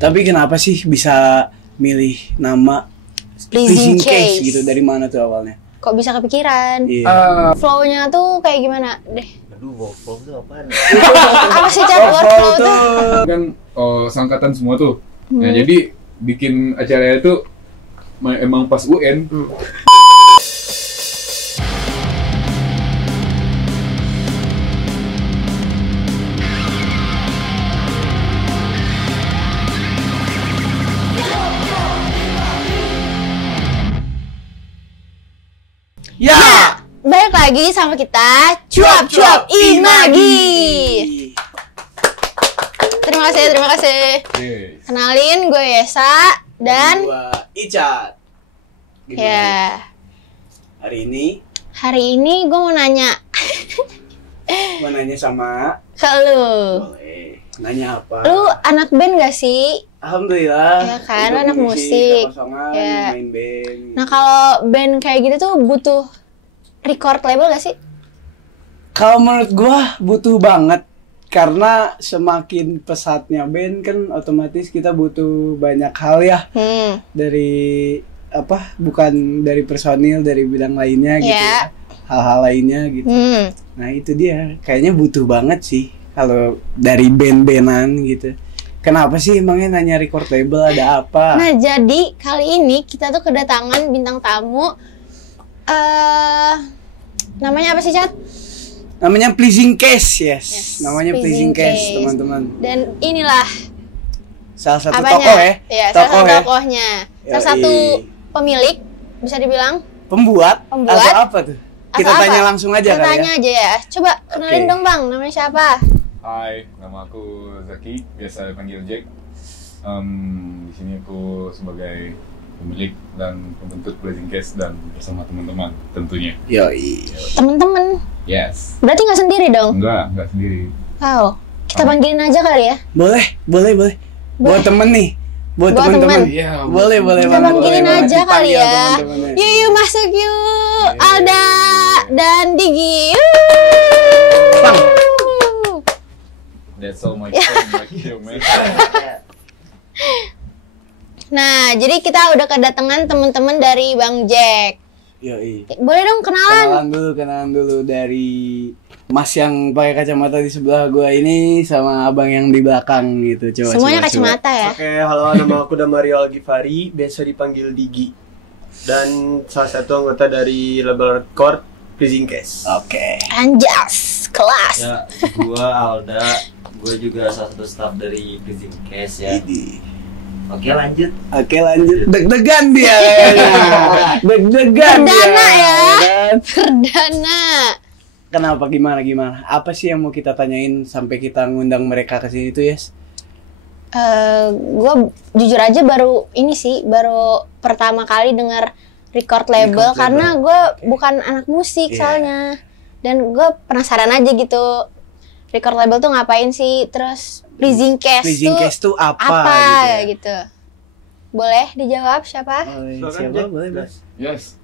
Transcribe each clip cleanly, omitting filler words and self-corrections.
Tapi kenapa sih bisa milih nama Pleasing Case gitu? Dari mana tuh awalnya? Kok bisa kepikiran? Iya. Flow-nya tuh kayak gimana deh? Aduh, workflow itu apaan? Apa sih Cat workflow tuh? Kan sangkatan semua tuh. Ya, jadi bikin acara itu emang pas UN. Ya, Balik lagi sama kita Cuap-cuap Imagi. Terima kasih. Yes. Kenalin, gue Yesa dan gua Icat. Gimana? ya Hari ini gue mau nanya gua nanya sama ke lu. boleh. Nanya apa? Lu anak band gak sih? Alhamdulillah. Ya kan, Ikut anak ngisi musik. kekosongan, Ya. main band. Nah kalau band kayak gitu tuh butuh record label gak sih? Kalau menurut gua butuh banget, karena semakin pesatnya band kan otomatis kita butuh banyak hal ya, dari bukan dari personil, dari bidang lainnya gitu Ya. ya. Hal-hal lainnya gitu. Nah itu dia, kayaknya butuh banget sih kalau dari band-bandan gitu. Kenapa sih emangnya nanya record label, ada apa? Nah jadi kali ini kita tuh kedatangan bintang tamu. Namanya apa sih, Cat? Namanya Pleasing Case, yes. Namanya Pleasing Pleasing Case, Case. teman-teman. Dan inilah Salah satu apanya? tokoh ya. Iya, salah satu ya. tokohnya. Salah Yoi. satu pemilik, bisa dibilang. Pembuat Pembuat. atau apa tuh? Kita Atau tanya apa? langsung aja Kita kali tanya ya. aja ya. Coba kenalin Oke. dong, Bang. Namanya siapa? Hai, nama aku Zaki, biasa dipanggil Jack. Di sini aku sebagai pemilik dan pembentuk Pleasing Case dan bersama teman-teman tentunya. Yoi. Temen-temen. Yes. Berarti nggak sendiri dong? Enggak sendiri. Wow. Kita panggilin aja kali ya. Boleh. Buat temen nih. Buat Buat temen-temen. temen. Iya, Boleh Kita banget, panggilin boleh aja banget. kali Dipanggil ya. temen-temennya. Yuk masuk yuk. Yeah. Alda dan Digi. Bang. That's all my friend like you, man. Nah, jadi kita udah kedatangan teman-teman dari Bang Jack. Yoi. Boleh dong kenalan? Kenalan dulu dari Mas yang pakai kacamata di sebelah gua ini sama abang yang di belakang gitu. Coba. Semuanya coba. kacamata ya. Oke, halo, nama aku Damario Algifari, biasa dipanggil Digi. Dan salah satu anggota dari label record Pleasing Case. Oke. Anjas, kelas. Ya, gua Alda, gua juga salah satu staff dari Pleasing Case ya. Oke, lanjut. Deg-degan dia kayaknya. Deg-degan dia. Perdana ya. kan? Perdana. Kenapa, gimana? Apa sih yang mau kita tanyain sampai kita ngundang mereka ke sini tuh, Yes? Gue jujur aja baru pertama kali dengar record label. Karena gue bukan anak musik soalnya, dan gue penasaran aja gitu record label tuh ngapain sih, terus Pleasing Case tuh apa gitu. Boleh dijawab siapa? Siapa? Boleh, Bos. Yes.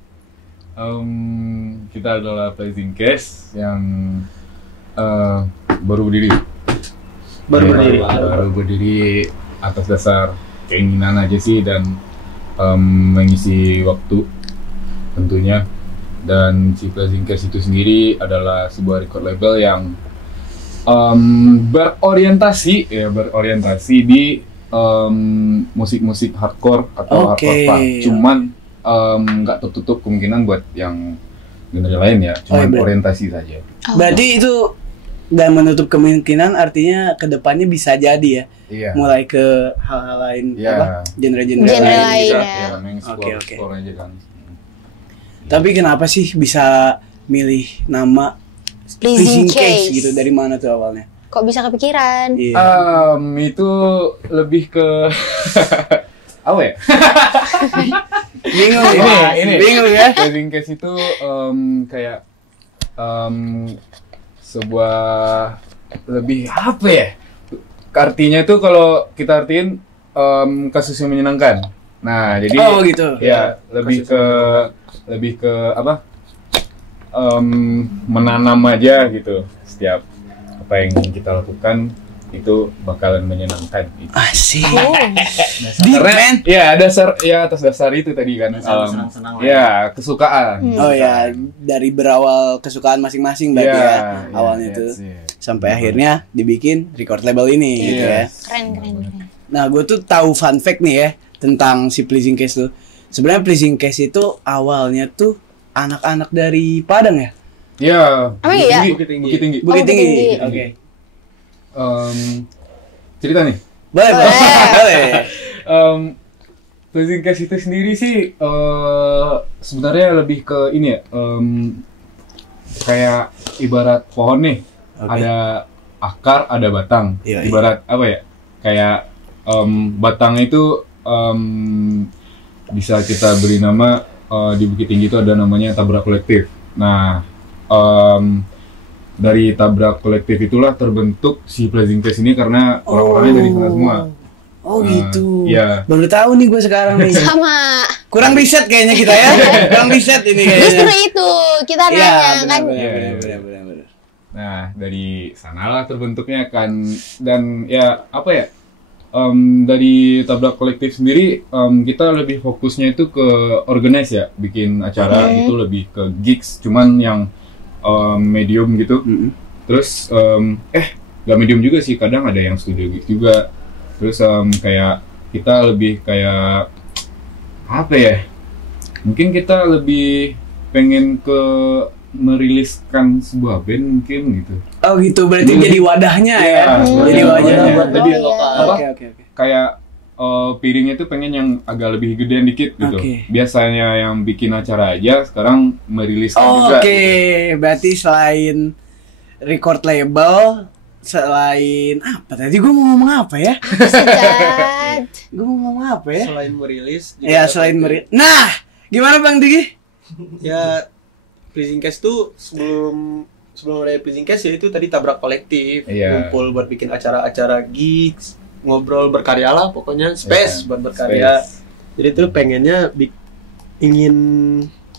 Kita adalah Pleasing Case yang baru berdiri. Baru berdiri atas dasar keinginan aja sih, dan mengisi waktu tentunya. Dan si Pleasing Case itu sendiri adalah sebuah record label yang berorientasi di musik-musik hardcore atau hardcore punk. Cuman nggak tertutup kemungkinan buat yang genre lain ya. Cuman orientasi saja. Berarti itu nggak menutup kemungkinan, artinya kedepannya bisa jadi ya. Iya. Mulai ke hal-hal lain, Iya. genre-genre Genre lain. lain. Bisa, ya. namanya explore aja kan. Tapi kenapa sih bisa milih nama Pleasing Pleasing Case Case gitu? Dari mana tuh awalnya? Kok bisa kepikiran? Iya. Itu lebih ke apa ya? Bingung ini. Bingung ya? Pleasing Case itu kayak sebuah lebih apa ya? Artinya itu kalau kita artiin kasus yang menyenangkan. Nah, jadi gitu. ya lebih ke apa? Menanam aja gitu. Setiap apa yang kita lakukan itu bakalan menyenangkan gitu. Asik. Karena ya atas dasar itu tadi kan senang-senang ya kesukaan. Oh ya, dari berawal kesukaan masing-masing berarti ya awalnya tuh sampai akhirnya dibikin record label ini gitu ya. Keren. Nah, gue tuh tahu fun fact nih ya tentang si Pleasing Case tuh. Sebenarnya Pleasing Case itu awalnya tuh anak-anak dari Padang ya? Iya. Bukit Tinggi. Bukit Tinggi. Tinggi. Oke. Cerita nih. Boleh. Pleasing Case itu sendiri sih sebenarnya lebih ke ini ya, kayak ibarat pohon nih, ada akar, ada batang. Ibarat apa ya? Kayak batangnya itu bisa kita beri nama di Bukit Tinggi itu ada namanya Tabrak Kolektif. Nah, dari Tabrak Kolektif itulah terbentuk si Pleasing Case ini karena orang-orangnya dari sana semua. Oh gitu. Iya. Baru tahu nih gue sekarang nih. Sama. Kurang riset kayaknya kita ya. Kurang riset ini kayaknya. Justru itu kita nanya kan. Benar. Nah, dari sanalah terbentuknya kan, dan ya apa ya? Dari Tabrak Kolektif sendiri kita lebih fokusnya itu ke organize ya, bikin acara itu lebih ke gigs, cuman yang medium gitu. Terus nggak medium juga sih, kadang ada yang studio gigs juga. Terus kayak kita lebih kayak apa ya? Mungkin kita lebih pengen ke meriliskan sebuah band mungkin gitu. Oh gitu, berarti jadi wadahnya ya. Jadi wadahnya. Jadi Oke. kayak piringnya itu pengen yang agak lebih gedean dikit gitu. Biasanya yang bikin acara aja, sekarang meriliskan juga. Oke, berarti selain record label, selain apa tadi gue mau ngomong apa ya? Gue mau ngomong apa ya? Selain merilis. Ya selain merilis. Nah, gimana Bang Digi? Ya, Pleasing Case tuh sebelum ada Pleasing Case ya itu tadi Tabrak Kolektif, ngumpul buat bikin acara-acara gigs, ngobrol berkarya lah pokoknya, space buat berkarya. Jadi tuh pengennya ingin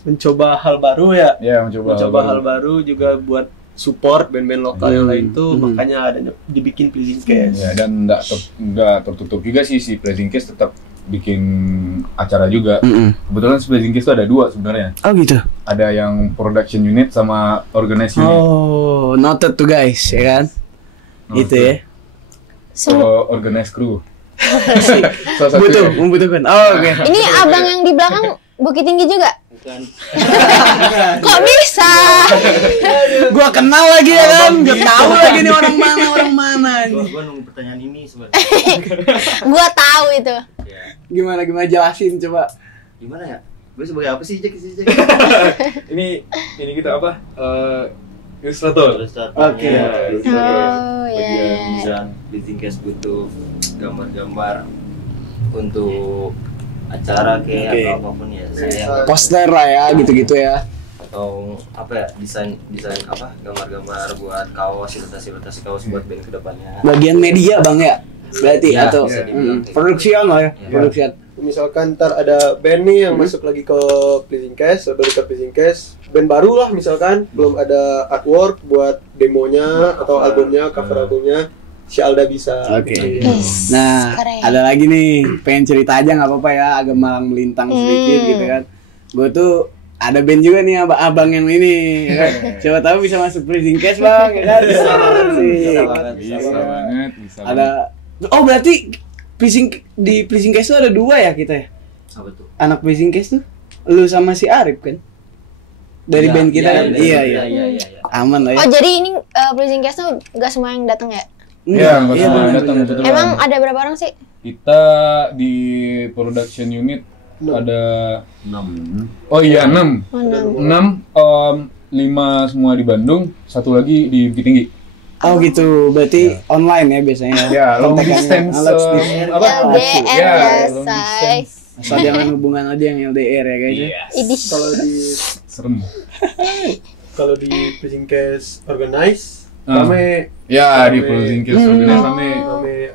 mencoba hal baru ya. Mencoba hal baru juga buat support band-band lokal yang lain tuh, makanya ada dibikin Pleasing Case. Ya, dan nggak tertutup juga sih si Pleasing Case tetap bikin acara juga. Kebetulan Pleasing Case itu ada dua sebenarnya. Oh gitu. Ada yang production unit sama organize unit. Oh, noted tuh guys, ya kan? Gitu ya. Organize crew. Membutuhkan. Oh, oke. Ini abang yang di belakang Bukit Tinggi juga? Bukan. Kok bisa? Gua kenal lagi ya kan? Gak tahu lagi nih orang mana. Gua nunggu pertanyaan ini sebenarnya. Gua tahu itu. Ya. Gimana jelasin coba. Gimana ya? Gue sebagai apa sih, Jack? ini kita apa? Ilustrator. Oke. Bagian Pleasing Case butuh gambar-gambar untuk acara atau apapun ya, saya poster lah ya, gitu-gitu ya. Atau apa ya, desain apa, gambar-gambar buat kaos, ilustrasi kaos buat band kedepannya. Bagian media Bang ya? Berarti ya, atau production lah ya, production. Misalkan ntar ada band nih yang masuk lagi ke Pleasing Case, atau ke Pleasing Case, band baru lah misalkan, belum ada artwork buat demonya atau albumnya, cover albumnya, si Alda bisa. Oke. Nah, ada lagi nih, pengen cerita aja nggak apa-apa ya, agak malang melintang sedikit gitu kan. Gue tuh ada band juga nih abang yang ini, ya kan? Coba tahu bisa masuk Pleasing Case Bang, ya kan? Bisa banget. Ada. Oh berarti di Pleasing Case tuh ada dua ya kita ya? Apa tuh? Anak Pleasing Case tuh, lu sama si Arif kan? Dari band kita kan? Iya. Aman lah ya. Oh jadi ini Pleasing Case tuh gak semua yang datang ya? Iya, nggak semua yang datang. Emang ada berapa orang sih? Kita di production unit ada 6. Oh iya 6. 6. 5 semua di Bandung, satu lagi di Bukit Tinggi. Oh gitu, berarti online ya biasanya. Ya, long distance. LDR ya, say. Asal jangan hubungan aja yang LDR ya guys. Idih. Serem. Kalau di Pleasing Case Organize rame. Ya, di Pleasing Case Organize rame.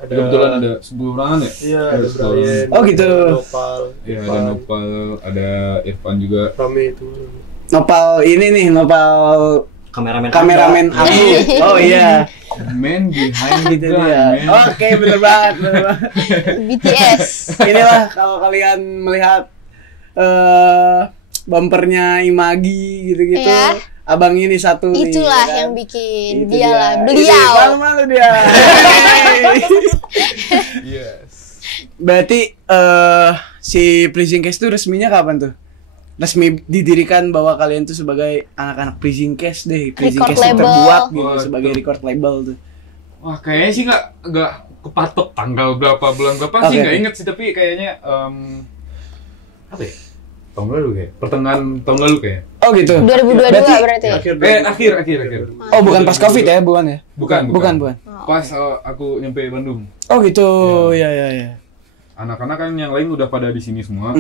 Ada kebetulan ada 10 orangan ya? Iya, ada Brian. Oh gitu. Nopal. Iya, ada Nopal, ada Irfan juga. Rame itu. Nopal ini nih, Nopal kameramen aku. Oh iya. Man behind Gitu dia. Oke, bener banget. BTS. Inilah kalau kalian melihat bumpernya Imagi gitu-gitu. Ya. Abang ini satu Itulah nih, kan? yang bikin Itu dialah dia. beliau. Malu-malu dia. Yes. Berarti si Pleasing Case itu resminya kapan tuh? Resmi didirikan bahwa kalian tuh sebagai anak-anak Pleasing Case deh. Pleasing Record Case label. terbuat gitu Wah, sebagai record label tuh. Wah, kayaknya sih nggak kepatok tanggal berapa, bulan berapa sih, nggak inget sih, tapi kayaknya apa ya? Tahun lalu kayak, pertengahan tahun lalu kayak. Oh gitu. 2022 berarti. Akhir. Oh bukan pas Covid ya, bukan ya? Bukan. Bukan. Pas aku nyampe Bandung. Oh gitu. Ya. Anak-anak kan yang lain udah pada di sini semua.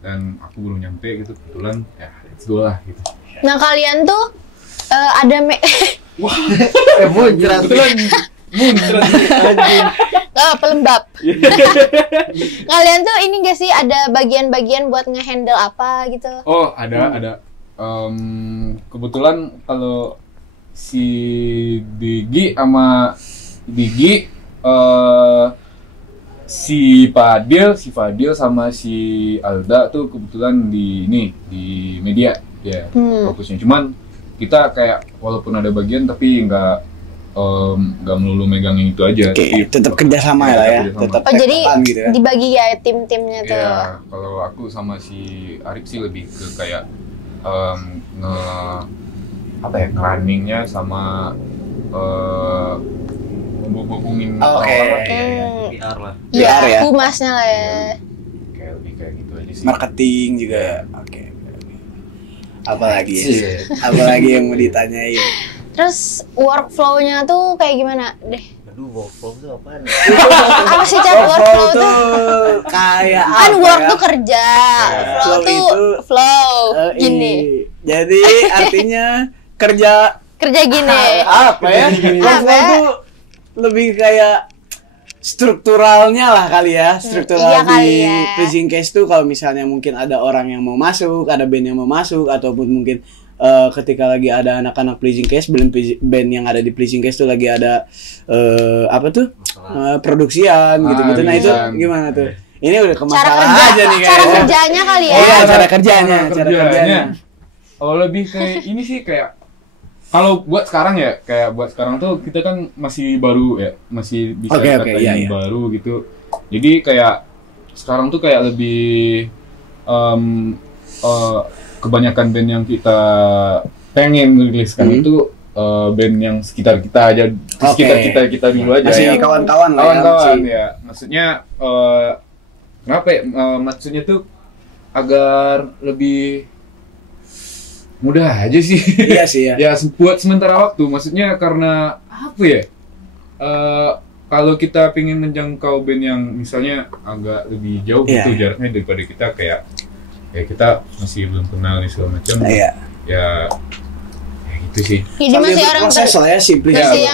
Dan aku belum nyampe gitu, kebetulan ya let's go lah gitu. Nah, kalian tuh ada Muncrat. pelembab. Kalian tuh ini gak sih ada bagian-bagian buat ngehandle apa gitu? Oh, ada. Kebetulan kalau si Digi sama Digi si Fadil sama si Alda tuh kebetulan di media ya fokusnya. Cuman kita kayak walaupun ada bagian tapi nggak melulu megang yang itu aja. Oke, tetap kerjasama ya. Tetap jadi gitu ya. dibagi ya tim-timnya tuh. Ya, kalau aku sama si Arif sih lebih ke kayak nge-runningnya sama hubungin Oke. PR lah. PR ya. Humasnya lah ya. Kayak lebih kayak gitu aja sih. Marketing juga ya. Oke. Apalagi yang mau ditanyain? Terus workflow-nya tuh kayak gimana deh? Aduh, workflow itu apaan? Apa sih Cak workflow tuh? Kayak Kan apa work ya? tuh kerja, flow Flow tuh itu, flow gini. Jadi artinya kerja Gini. apa ya? Workflow tuh lebih kayak strukturalnya lah kali ya. Struktural Iya di kali ya. Pleasing Case tuh kalau misalnya mungkin ada orang yang mau masuk, ada band yang mau masuk, ataupun mungkin ketika lagi ada anak-anak Pleasing Case, band yang ada di Pleasing Case tuh lagi ada produksian gitu-gitu. Nah itu gimana tuh? Ini udah ke masalah aja nih cara kayaknya. kerjanya kali ya. Iya, cara kerjanya. Oh, lebih kayak ini sih kayak kalau buat sekarang tuh kita kan masih baru ya, masih bisa dikatain baru gitu. Jadi kayak sekarang tuh kayak lebih kebanyakan band yang kita pengen riliskan itu band yang sekitar kita aja, sekitar kita dulu aja. Masih ya. kawan-kawan Ya. Maksudnya kenapa ya? Maksudnya tuh agar lebih mudah aja sih. Iya sih ya. Ya buat sementara waktu. Maksudnya karena apa ya? Kalau kita pengen menjangkau band yang misalnya agak lebih jauh gitu jaraknya daripada kita kayak kita masih belum kenal nih segala macam. Iya. Ya gitu sih. Jadi masih orang proses lah ya, simply masih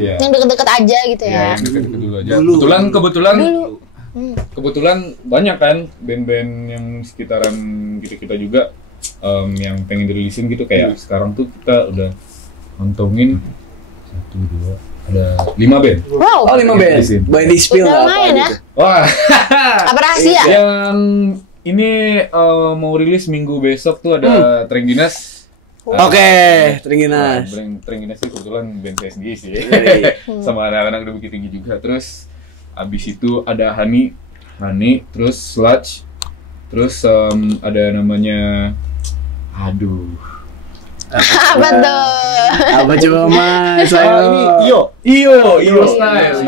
yang deket-deket aja gitu ya. Yang deket-deket dulu aja. Dulu. Kebetulan banyak kan band-band yang sekitaran kita juga yang pengen dirilisin gitu kayak sekarang tuh kita udah ngantongin 1, 2, ada 5 band. Wow. Oh 5 band. Boleh di spill Udah apa lumayan ya. gitu. Wah. Apa rahasia? Yang ini mau rilis minggu besok tuh ada Trengginas. Oke, Trengginas. Trengginas itu kebetulan band saya sendiri sih. Sama anak-anak udah Bukit Tinggi juga. Terus abis itu ada Hani, terus Sludge, terus ada namanya Apa tuh? Apa coba Mas? Ini Iyo Style.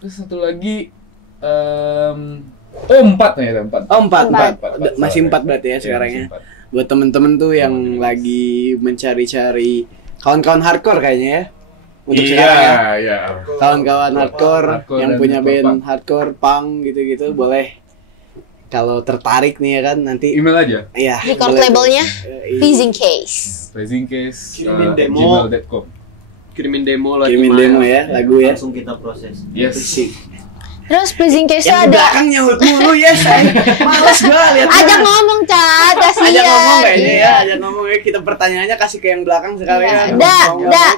Terus satu lagi 4 ternyata 4. Oh 4. Empat. Masih 4 berarti ya sekarang ya. Buat temen-temen tuh yang lagi mencari-cari kawan-kawan hardcore kayaknya ya. Untuk sekarang ya. Iya. Kawan-kawan hardcore yang dan punya hardcore band hardcore, punk gitu-gitu boleh. Kalau tertarik nih ya kan nanti Email aja. iya. Record boleh. labelnya Pleasing Case. Pleasing Case Kirimin demo. gmail.com. Kirimin demo lah. Kirimin demo ya, lagu ya. Langsung kita proses. Yes. Terus Pleasing Case yang di ada. belakang nyahut mulu ya, saya males gue lihat. Ajak ngomong, Cat, kasihan. Ajak ngomong kayaknya ya, ajak ngomong ya. Kita pertanyaannya kasih ke yang belakang sekalian.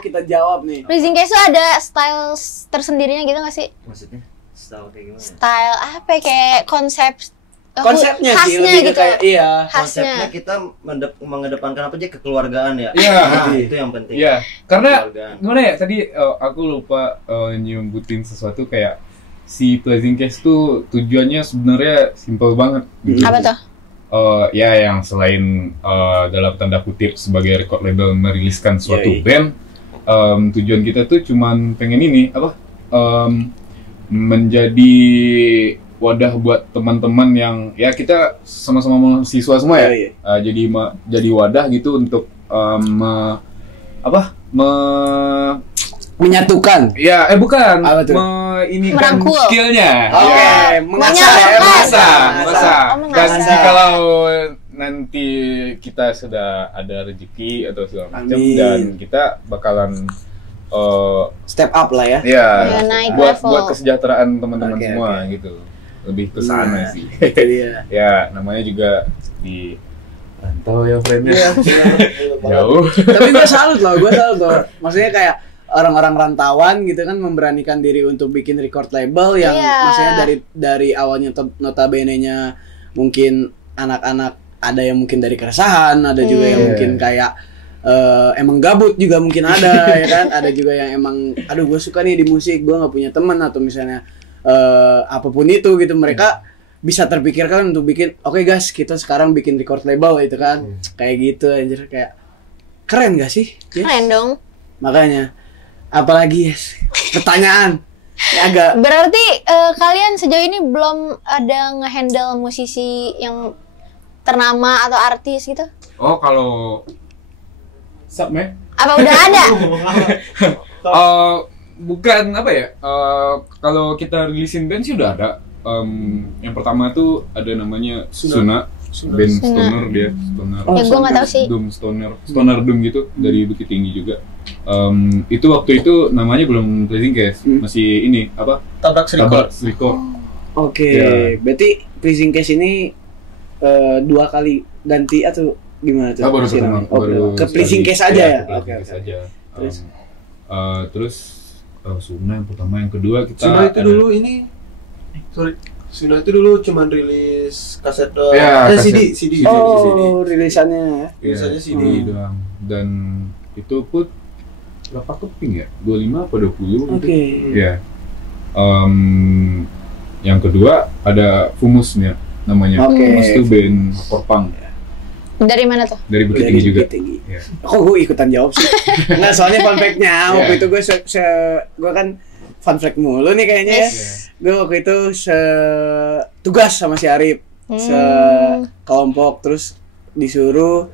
Kita jawab nih. Pleasing Case ada style tersendirinya gitu nggak sih? Maksudnya style kayak gimana? Style apa ya? Kayak konsepnya sih khasnya lebih gitu. kayak iya. Konsepnya kita mengedepankan apa aja kekeluargaan ya. Iya. Itu yang penting. Iya. Karena gimana ya tadi aku lupa nyebutin sesuatu kayak si Pleasing Case tuh tujuannya sebenarnya simple banget. Gitu. Apa tuh? Ya yang selain dalam tanda kutip sebagai record label meriliskan suatu band, tujuan kita tuh cuman pengen ini apa? Menjadi wadah buat teman-teman yang ya kita sama-sama mahasiswa semua ya. Jadi wadah gitu untuk menyatukan. Ya, bukan. Merangkul skillnya. Mengasah. Dan kalau nanti kita sudah ada rezeki atau segala macam dan kita bakalan step up lah ya. Ya, buat kesejahteraan teman-teman semua gitu. Lebih ke sana sih. Ya, namanya juga di rantau ya friendnya. Jauh. Tapi gue salut loh. Maksudnya kayak orang-orang rantauan gitu kan memberanikan diri untuk bikin record label yang maksudnya dari awalnya notabene-nya mungkin anak-anak, ada yang mungkin dari keresahan, ada juga yang mungkin kayak emang gabut juga mungkin ada ya kan, ada juga yang emang aduh gue suka nih di musik, gue nggak punya teman atau misalnya apapun itu gitu, mereka bisa terpikirkan untuk bikin oke guys, kita sekarang bikin record label itu kan. Kayak gitu anjir, kayak keren gak sih? Yes. Keren dong. Makanya apalagi yes, pertanyaan agak berarti kalian sejauh ini belum ada ngehandle musisi yang ternama atau artis gitu? Oh, kalau Subme? Apa udah ada? Bukan apa ya? Kalau kita rilisin band sih udah ada. Yang pertama tuh ada namanya Suna. Band stoner dia, stoner. Ya gue nggak tahu sih. Doom stoner doom gitu dari Bukit Tinggi juga. Itu waktu itu namanya belum Pleasing Case, masih ini apa? Tabrak Record. Oke, berarti Pleasing Case ini 2 kali ganti atau gimana tuh? Baru pertama, baru ke Pleasing Case aja ya. Oke. Terus Suna yang pertama, yang kedua kita Suna itu dulu ini Suna itu dulu cuman rilis kaset doang. CD. Rilisannya. Rilisannya CD doang. Dan itu pun berapa keping ya? 25 apa 20? Oke. Ya. Yang kedua ada Fumusnya namanya. Fumus itu band hardcore punk. Dari mana tuh? Dari Bukit Tinggi juga. Yeah. Kok gue ikutan jawab sih? Enggak, soalnya fun fact-nya waktu itu gue kan fun fact mulu nih kayaknya ya. Gue waktu itu tugas sama si Arif sekelompok, terus disuruh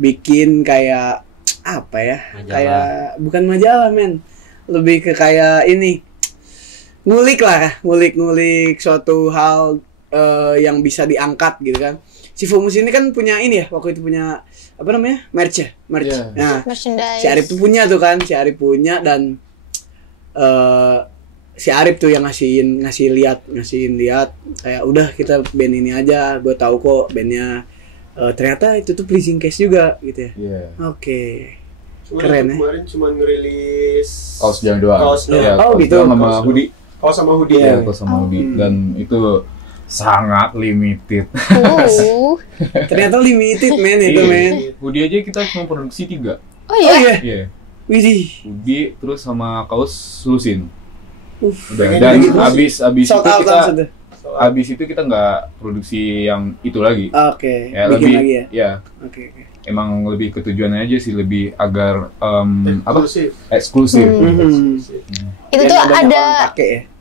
bikin kayak apa ya? Majalah. Kayak bukan majalah men, lebih ke kayak ini ngulik suatu hal yang bisa diangkat gitu kan. Si Fumus ini kan punya ini ya, waktu itu punya apa namanya? Merch. Nah, merchandise. si Arif tuh punya tuh kan, dan si Arif tuh yang ngasihin lihat kayak udah kita band ini aja, gue tahu kok bandnya, ternyata itu tuh Pleasing Case juga gitu ya. Oke. Keren ya. Kemarin cuma ngerilis kaos yang doang. Gitu. Sama hoodie. Kaos sama hoodie. Kaos sama hoodie, dan itu sangat limited. Ternyata limited itu men. Hoodie aja kita cuma produksi 3. Oh iya. Iya. Widih. Hoodie terus sama kaos lusin. Udah. Dan abis itu kita nggak produksi yang itu lagi. Oke. Ya, bikin lebih lagi ya. Ya. Oke. Emang lebih ke tujuannya aja sih, lebih agar eksklusif. Itu tuh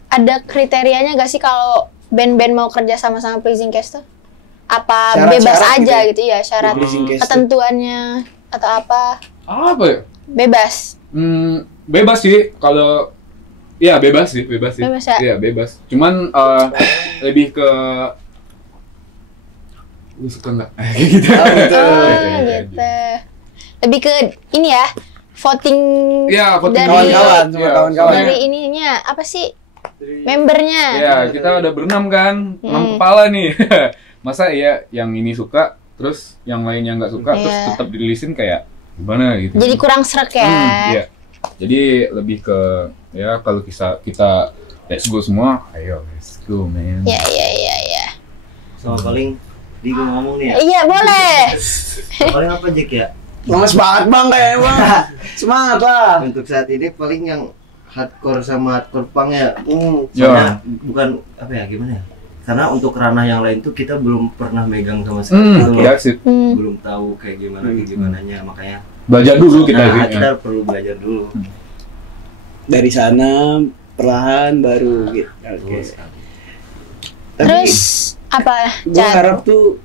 ada kriterianya gak sih kalau band-band mau kerja sama Pleasing Case tuh? Apa bebas aja gitu ya, syarat ketentuannya atau apa? Apa ya? Bebas. Bebas sih kalau bebas sih. Bebas ya? Iya, bebas. Cuman lebih ke lu suka nggak? Gitu. Gitu. Lebih ke ini ya, voting dari kawan-kawan. Dari ininya apa sih? membernya. Ya, kita udah berenam kan, 6 kepala nih. Masa ya yang ini suka, terus yang lainnya nggak suka, terus tetap dirilisin kayak gimana gitu. Jadi kurang serak ya. Iya. Jadi lebih ke ya kalau kita let's go semua, ayo let's go man. Iya. Sama paling di gue ngomong nih ya. Iya boleh. Paling apa Jack ya? Lemes banget bang kayaknya bang. Semangat lah. Untuk saat ini paling yang hardcore sama hardcore punk ya. Ya. Bukan apa ya gimana ya? Karena untuk ranah yang lain tuh kita belum pernah megang sama sekali gitu loh. Belum tahu kayak gimananya, makanya belajar dulu kita perlu belajar dulu. Dari sana perlahan baru gitu. Oke. Terus apa? Gue harap tuh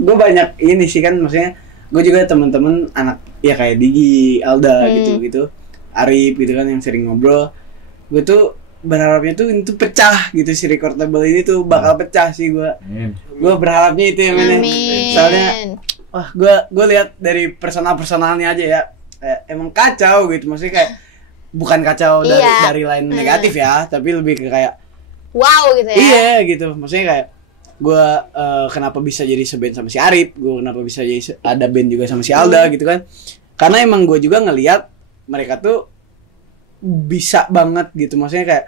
gue banyak ini sih kan, maksudnya gue juga teman-teman anak ya kayak Digi, Alda gitu, Arif gitu kan yang sering ngobrol. Gue tuh berharapnya tuh itu pecah gitu, si record label ini tuh bakal pecah sih gue. Gue berharapnya itu ya men. Soalnya wah gue lihat dari personalnya aja ya, emang kacau gitu, maksudnya kayak bukan kacau dari lain negatif ya, tapi lebih ke kayak wow gitu ya. Iya gitu, maksudnya kayak gue kenapa bisa jadi seband sama si Arif, gue kenapa bisa jadi ada band juga sama si Alda gitu kan, karena emang gue juga ngelihat mereka tuh bisa banget gitu, maksudnya kayak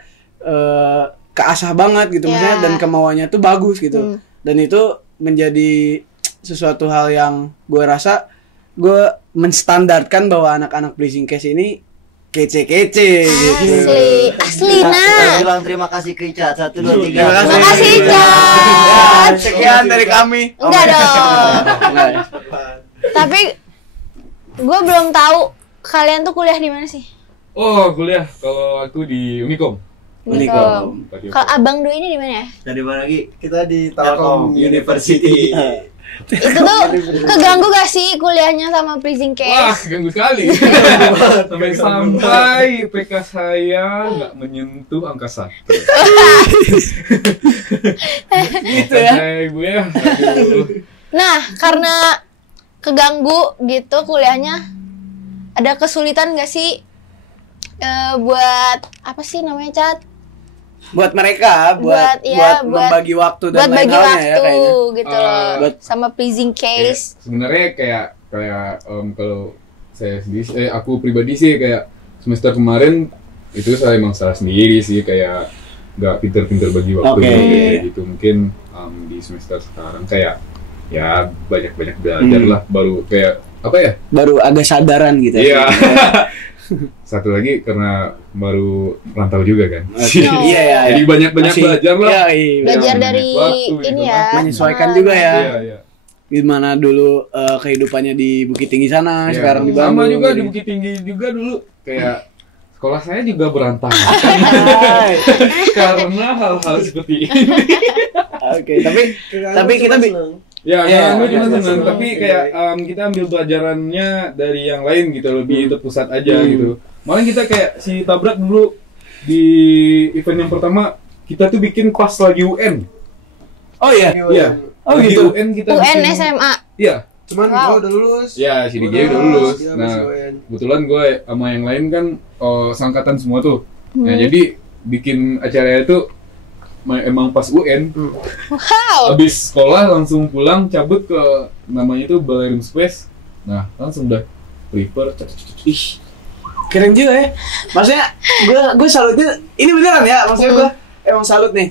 keasah banget gitu, maksudnya dan kemauannya tuh bagus gitu, dan itu menjadi sesuatu hal yang gue rasa gue menstandarkan bahwa anak-anak Blazing Cast ini kece-kece gitu. Asli Kita bilang terima kasih ke Ica. 1, 2, 3. Terima kasih Ica. Sekian dari kami. Enggak dong. Tapi gue belum tahu kalian tuh kuliah di mana sih? Oh, kuliah. Kalau aku di Unikom. Kalau Abang Dwi ini di mana ya? Dari mana lagi? Kita di Telkom University. Itu tuh keganggu gak sih kuliahnya sama Blazing Cast? Wah, ganggu sekali. Sampai PK saya nggak menyentuh angka 1. Gitu ya. Gue. Nah, karena keganggu gitu kuliahnya, ada kesulitan gak sih buat apa sih namanya, Cat? Buat mereka, buat membagi waktu dan lain halnya ya kayaknya. Gitu loh. Sama Blazing Cast. Ya, sebenarnya kayak kalau saya sendiri, aku pribadi sih kayak semester kemarin itu saya emang salah sendiri sih, kayak nggak pinter-pinter bagi waktu kayak gitu. Mungkin di semester sekarang kayak ya banyak belajar lah, baru kayak apa ya? Baru agak sadaran gitu. Iya. Satu lagi karena baru rantau juga kan. Iya. Jadi banyak belajar lah. Belajar dari ini ya. Menyesuaikan juga ya. Iya. Gimana dulu kehidupannya di Bukit Tinggi sana, sekarang di Bandung. Sama juga di Bukit Tinggi juga dulu. Kayak sekolah saya juga berantakan. Karena hal-hal seperti ini. Oke, tapi kita senang, tapi kayak kita ambil pelajarannya dari yang lain gitu, lebih terpusat aja gitu. Malah kita kayak si Tabrak dulu di event yang pertama kita tuh bikin pas lagi UN. Oh iya. Iya. Oh gitu. UN SMA. Iya. Cuman gue udah lulus. Ya, si DJ udah lulus. Nah, kebetulan gue sama yang lain kan seangkatan semua tuh. Nah, jadi bikin acaranya tuh emang pas UN. Wow. Habis sekolah langsung pulang, cabut ke namanya itu Ballroom Space. Nah, langsung udah prepare. Ih, keren juga ya. Maksudnya gue salutnya ini beneran ya. Maksudnya gue emang salut nih.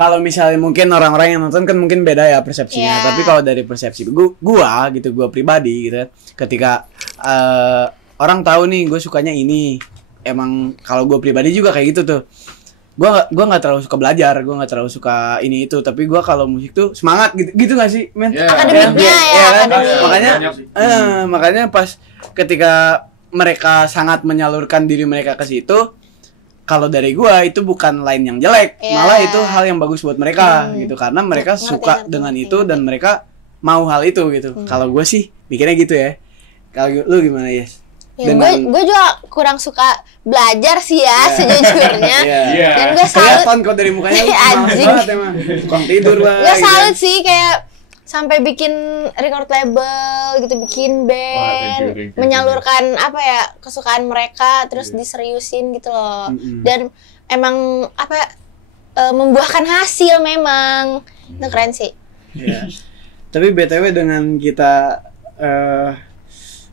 Kalau misalnya mungkin orang-orang yang nonton kan mungkin beda ya persepsinya. Tapi kalau dari persepsi gue pribadi gitu, ketika orang tahu nih gue sukanya ini. Emang kalau gue pribadi juga kayak gitu tuh, gue nggak terlalu suka belajar, gue nggak terlalu suka ini itu, tapi gue kalau musik tuh semangat gitu nggak sih men? Akademiknya ya kan? Makanya pas ketika mereka sangat menyalurkan diri mereka ke situ, kalau dari gue itu bukan line yang jelek, malah itu hal yang bagus buat mereka gitu, karena mereka suka dengan itu dan mereka mau hal itu gitu. Kalau gue sih mikirnya gitu ya. Kalau lu gimana Yes? Ya, gue juga kurang suka belajar sih ya sejujurnya. Dan gue salut kok dari mukanya lu banget emang. Tukang tidur lah. Gue salut sih kayak sampai bikin record label gitu, bikin band, menyalurkan apa ya kesukaan mereka, terus diseriusin gitu loh. Dan emang apa membuahkan hasil memang. Itu keren sih. Yeah. Tapi BTW dengan kita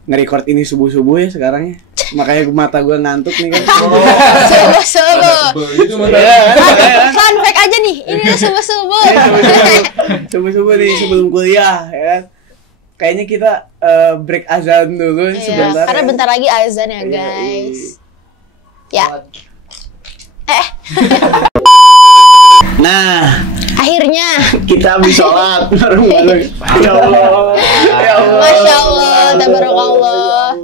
nge-record ini subuh-subuh ya sekarang ya. Makanya mata gue ngantuk nih kan. Subuh-subuh. Fun fact aja nih, ini subuh-subuh. Subuh-subuh nih sebelum kuliah ya kan. Kayaknya kita break azan dulu sebentar. Karena bentar lagi azan ya guys. Ya. Nah, akhirnya kita habis sholat bareng-bareng. Ya Allah. Ya Allah. Masya Allah, tabarakallah.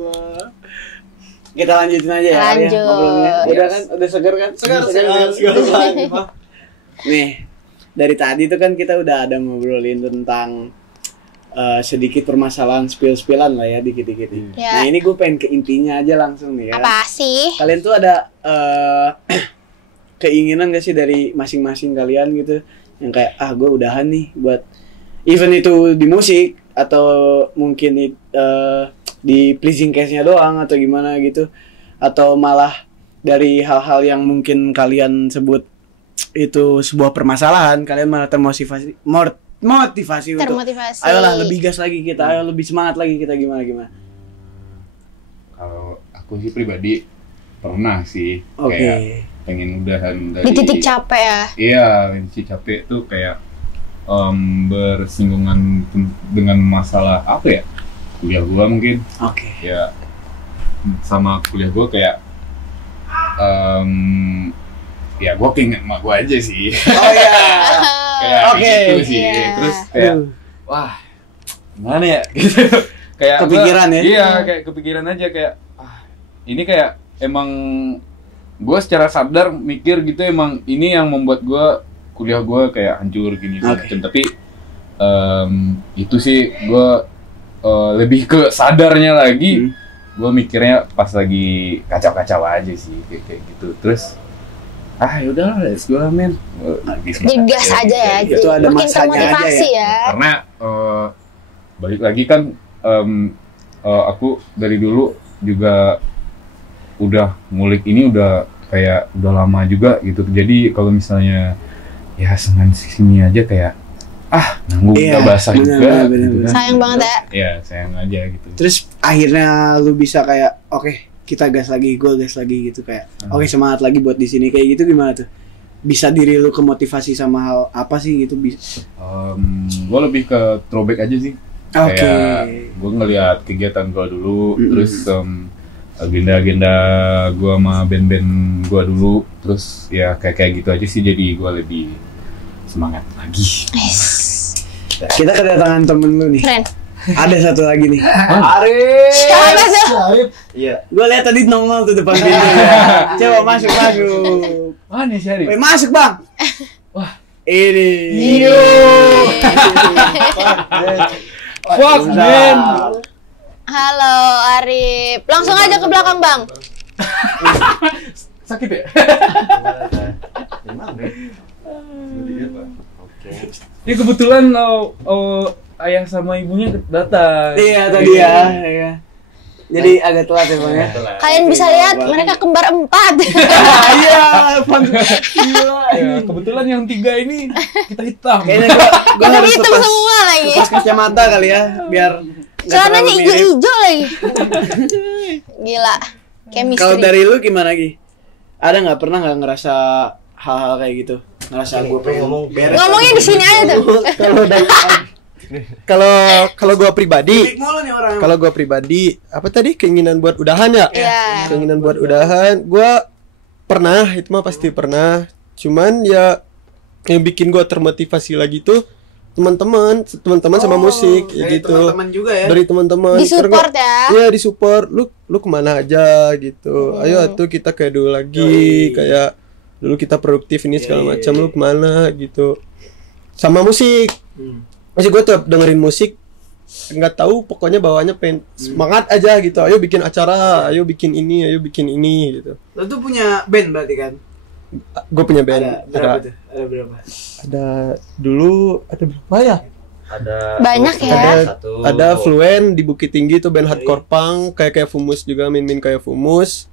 Kita lanjutin aja ya. Lanjut. Ya, udah kan? Udah segar kan? Segar. Nih, dari tadi tuh kan kita udah ada ngobrolin tentang sedikit permasalahan spill-spillan lah ya, dikit-dikit. Ya. Nah, ini gue pengen ke intinya aja langsung nih ya. Apa sih? Kalian tuh ada keinginan gak sih dari masing-masing kalian gitu yang kayak gue udahan nih buat event itu di musik atau mungkin di pleasing case-nya doang atau gimana gitu, atau malah dari hal-hal yang mungkin kalian sebut itu sebuah permasalahan kalian malah termotivasi untuk ayolah lebih gas lagi kita, ayo lebih semangat lagi kita, gimana. Kalau aku sih pribadi pernah sih kayak pengen udahan dari di titik capek ya. Iya, di titik capek tuh kayak bersinggungan dengan masalah apa ya, kuliah gua mungkin. Ya sama kuliah gua kayak ya gua keinget emak gua aja sih. Kayak gitu sih. Terus kayak wah gimana ya gitu. Kayak kepikiran ya. Iya, kayak kepikiran aja kayak ini kayak emang gue secara sadar mikir gitu, emang ini yang membuat gue kuliah gue kayak hancur gini macam. Tapi itu sih gue lebih ke sadarnya lagi. Gue mikirnya pas lagi kacau-kacau aja sih kayak gitu. Terus yaudah let's go men. Gas aja ya. Itu ada makin masanya aja ya. Karena balik lagi kan aku dari dulu juga udah ngulik ini udah kayak udah lama juga gitu. Jadi kalau misalnya ya senang sini aja kayak nanggung udah basah juga gitu kan. Sayang banget ya. Iya, sayang aja gitu. Terus akhirnya lu bisa kayak kita gas lagi, gue gas lagi gitu kayak semangat lagi buat di sini kayak gitu. Gimana tuh? Bisa diri lu kemotivasi sama hal apa sih gitu? Gue lebih ke throwback aja sih. Kayak gue ngeliat kegiatan gue dulu, terus agenda-agenda gue sama band-band gue dulu, terus ya kayak gitu aja sih, jadi gue lebih semangat lagi. Kita kedatangan temen lu nih. Keren. Ada satu lagi nih. Arif. Siapa tuh? Iya. Gue lihat tadi nongol tuh depan pintu ya. Coba masuk. Mana sih Arif? Masuk bang. Wah. Ini. Fuck man. Halo Arif. Langsung aja ke belakang bang. Sakit ya? Ya kebetulan ayah sama ibunya datang. Iya tadi ya. Jadi agak telat ya bang ya. Kalian bisa lihat mereka kembar 4. Iya. Kebetulan yang 3 ini kita hitam. Kayaknya gue harus hitam semua lagi. lepas kacamata kali ya biar. Celananya hijau-hijau lagi. Gila. Chemistry. Kalau dari lu gimana Gi? Ada pernah ngerasa hal-hal kayak gitu? Ngerasa gue pengen ngomong beres. Ngomongnya di sini aja tuh. Kalau gue pribadi, apa tadi, keinginan buat udahan ya? Iya. Keinginan buat udahan, gue pernah, itu mah pasti pernah. Cuman ya yang bikin gue termotivasi lagi tuh teman-teman sama musik ya gitu. Teman-teman juga ya. Dari teman-teman. Disupport ya. Iya, disupport. Lu kemana aja gitu. Ayo atuh kita kayak dulu lagi, kayak dulu kita produktif ini segala macam. Lu kemana gitu. Sama musik. Masih gue tuh dengerin musik, nggak tahu pokoknya bawaannya semangat aja gitu. Ayo bikin acara, ayo bikin ini gitu. Lo tuh punya band berarti kan? Gue punya band. Ada berapa? Ada dulu ada berapa ya? banyak ya. Ada Fluent di Bukit Tinggi tuh band hardcore punk kayak Fumus juga main kayak Fumus.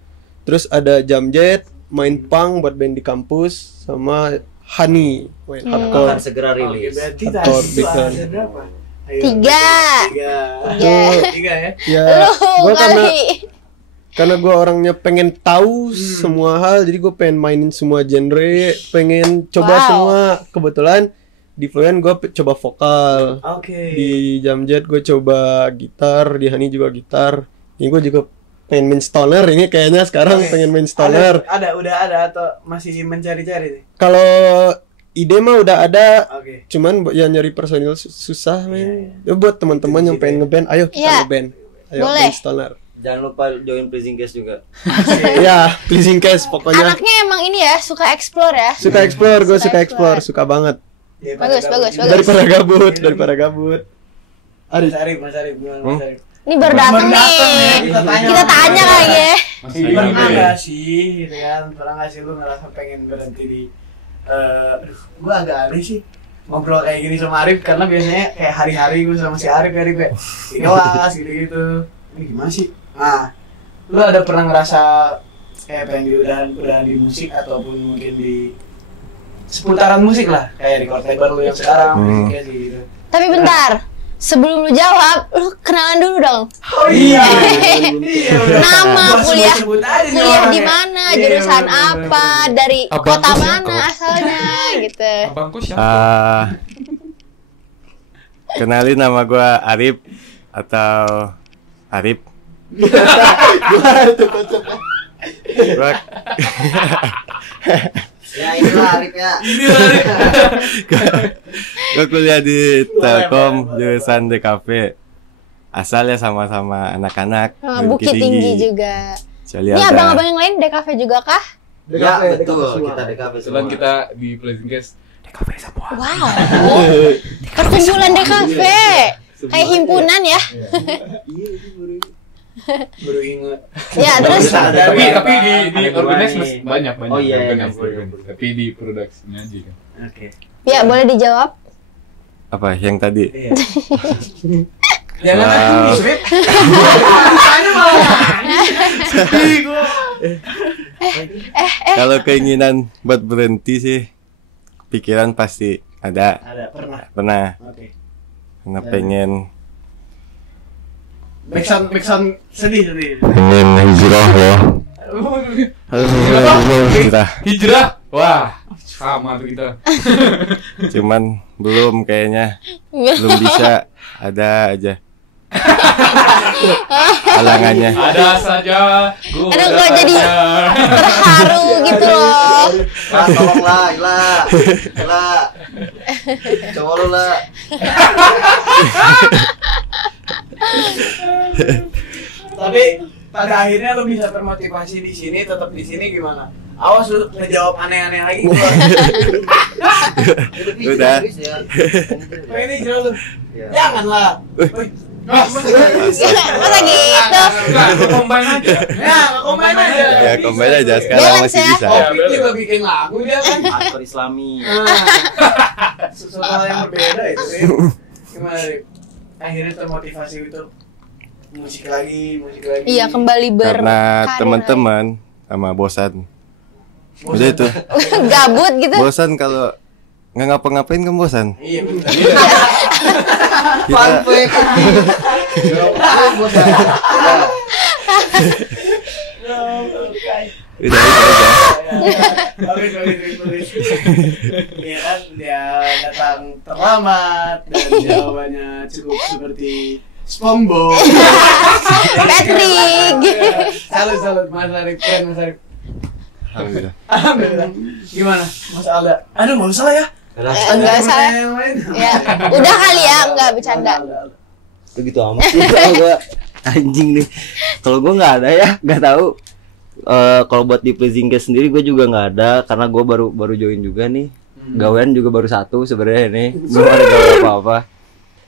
Terus ada Jamjet main punk buat band di kampus sama Honey main hardcore. Akan segera rilis. Hardcore bikin. Tiga ya. Ya, gue karena gue orangnya pengen tahu semua hal, jadi gue pengen mainin semua genre, pengen coba semua. Kebetulan di Fluent gue coba vokal, di Jamjet gue coba gitar, di Hani juga gitar. Ini gue juga pengen main stoner, ini kayaknya sekarang pengen main stoner. Udah ada atau masih mencari-cari? Kalau ide mah udah ada, cuman yang nyari personil susah men. Ya, buat teman-teman yang pengen ngeband, ayo kita ngeband, ayo main stoner. Jangan lupa join Pleasing Case juga. Ya, Pleasing Case pokoknya. Anaknya emang ini ya, suka explore ya. Suka explore, gue suka explore, suka banget. Bagus. Daripada gabut. Mas Arif. Ini baru datang nih. Kita tanya kali ya. Pernah nggak sih, gitu kan? Pernah nggak sih lu ngerasa pengen berhenti di gue agak aneh sih ngobrol kayak gini sama Arif karena biasanya kayak hari-hari gue sama si Arif kayak di kelas gitu-gitu. Ini gimana sih? Nah, lu ada pernah ngerasa kayak pengen udah di musik ataupun mungkin di seputaran musik lah kayak record label lu yang sekarang kayak gitu. Tapi bentar, sebelum lu jawab, lu kenalan dulu dong. Oh iya. Nama, kuliah di mana, jurusan apa, dari kota mana asalnya gitu. Abangku siapa? Kenalin, nama gua Arif atau Arif. Gua Ya inilah Arif ya. Gue kuliah di Telkom jurusan DKV. Asalnya sama-sama anak-anak Bukit Tinggi juga. Ini abang-abang yang lain DKV juga kah? Ya betul, kita DKV semua. Selain kita di Pleasing Case DKV semua. Wow. Perkumpulan DKV. Kayak himpunan ya. Baru ingat. Ya terus. Tapi di organize banyak. Oh iya. Tapi di produksinya aja kan. Oke. Ya boleh dijawab. Apa yang tadi? Jangan nangis, Beb. Tanya malah. Kalau keinginan buat berhenti sih, pikiran pasti ada. Pernah. Oke. Karena pengen Backsound sedih. pengen hijrah ya. Hijrah. Wah, sama tuh kita. Cuman belum kayaknya. Belum bisa. Ada aja halangannya. Ada saja. Aduh kok jadi terharu gitu loh. Tolonglah, Ila. Coba lu lah. Tapi pada akhirnya lo bisa termotivasi di sini, tetap di sini gimana? Awas lu ngejawab aneh-aneh lagi gua. Udah. Ini jauh lu. Janganlah. Masa gitu? Combine aja. Ya combine aja sekarang masih bisa. Opik juga bikin lagu dia kan. Hardcore Islami. Sesuatu hal yang berbeda itu. Gimana? Akhirnya termotivasi itu musik lagi. Iya, kembali karena teman-teman sama bosan. Udah itu. Gabut gitu. Bosan kalau nggak ngapa-ngapain kan bosan. Iya benar. Fun fact. Udah itu aja. Bagus. Ya kan dia datang terlambat dan jawabannya cukup seperti SpongeBob. Patrick. Salut Mas Arif, Mas Arif. Alhamdulillah. Gimana Mas Alda? Aduh nggak usah ya. Enggak usah. Ya, udah kali ya, enggak bercanda. Begitu amat sih kalau gua anjing nih. Kalau gua nggak ada ya, nggak tahu. Kalau buat di Pleasing Case sendiri gue juga nggak ada karena gue baru join juga nih. Gawean juga baru satu sebenarnya ini, belum ada gawe apa-apa.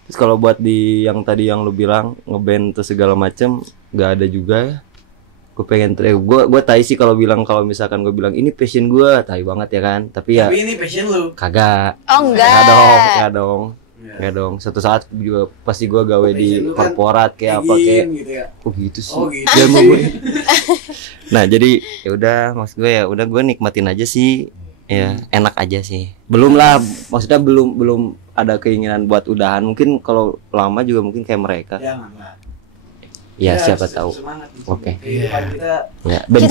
Terus kalau buat di yang tadi yang lu bilang ngeband terus segala macem nggak ada juga ya. Gue pengen gue tai sih kalau misalkan gue bilang ini passion gue, tai banget ya kan. Tapi ini passion lu. Kagak. Oh enggak. Enggak dong. Enggak dong. Suatu saat juga pasti gua gawe di korporat kayak apa kayak gitu ya. Oh gitu sih. Oh gitu. Jangan mau gue. Nah, jadi ya udah maksud gue ya udah gue nikmatin aja sih. Ya, enak aja sih. Belum lah, maksudnya belum ada keinginan buat udahan. Mungkin kalau lama juga mungkin kayak mereka. Jangan lah. Ya, siapa tahu. Oke. Kita Ya, band